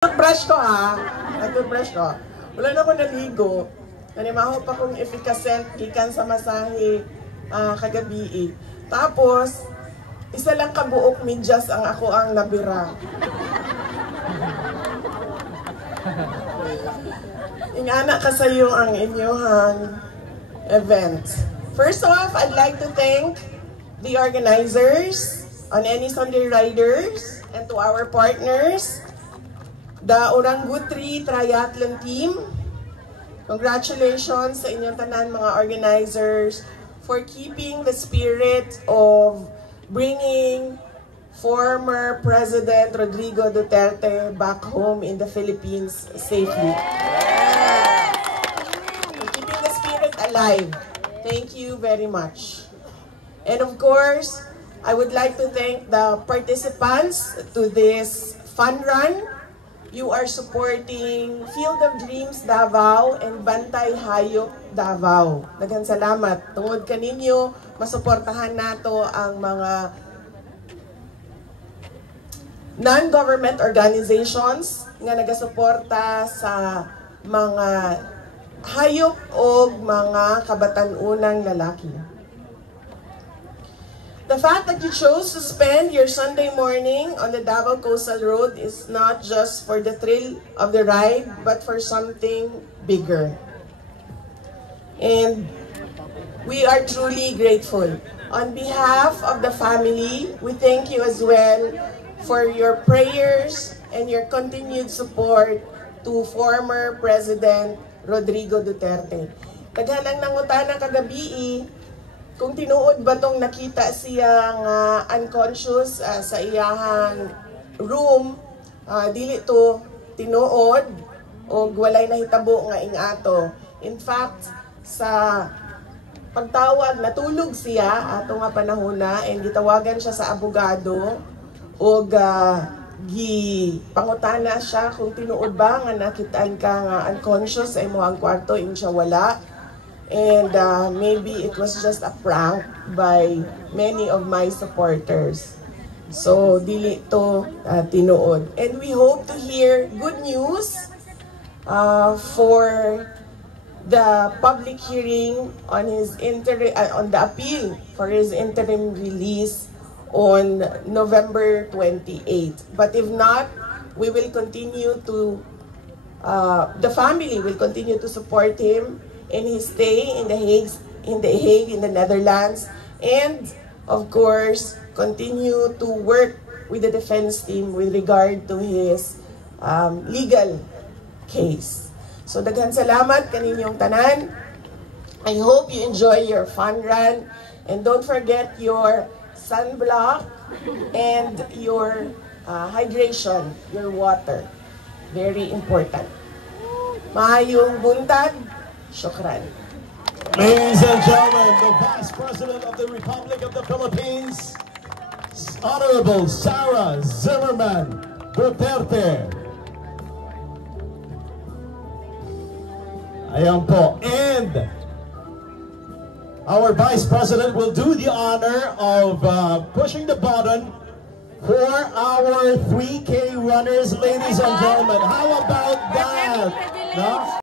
Toothbrush ko Nag-toothbrush ko. Wala na ako naligo. Nanimaho pa kong efficacent gikan sa masahe kagabi. Tapos, isa lang kabuok medyas ang ako ang nabira. Ingana kasayo ang inyong event. First off, I'd like to thank the organizers, on any Sunday Riders, and to our partners, the Orangutri Triathlon Team. Congratulations sa inyong tanan mga organizers for keeping the spirit of bringing former President Rodrigo Duterte back home in the Philippines safely. For keeping the spirit alive. Thank you very much. And of course, I would like to thank the participants to this fun run. You are supporting Field of Dreams Davao and Bantay Hayop Davao. Daghang salamat. Tungod kaninyo, masuportahan nato ang mga non-government organizations nga nagasuporta sa mga hayop o mga kabatan-unang lalaki. The fact that you chose to spend your Sunday morning on the Davao Coastal Road is not just for the thrill of the ride, but for something bigger. And we are truly grateful. On behalf of the family, we thank you as well for your prayers and your continued support to former President Rodrigo Duterte. Taghanang nangutana kagabi, kung tinuod ba tong nakita siya nga unconscious sa iyahang room, dili to tinuod o walay nahitabo nga ingato. In fact, sa pagtawag, natulog siya ato nga panahona and gitawagan siya sa abogado o pangutana siya kung tinuod ba nga nakitaan ka nga unconscious sa imong kwarto, siya wala. And maybe it was just a prank by many of my supporters. So, dili to tinuod. And we hope to hear good news for the public hearing on his on the appeal for his interim release on November 28. But if not, we will continue to, the family will continue to support him in his stay in The Hague, in the Netherlands, and of course, continue to work with the defense team with regard to his legal case. So, daghan salamat kaninyong tanan. I hope you enjoy your fun run, and don't forget your sunblock and your hydration, your water. Very important. Maayong buntag. Shukran. Ladies and gentlemen, the Vice President of the Republic of the Philippines, Honorable Sara Zimmerman Duterte. Ayan po. And our Vice President will do the honor of pushing the button for our 3K runners, ladies and gentlemen. How about that? No?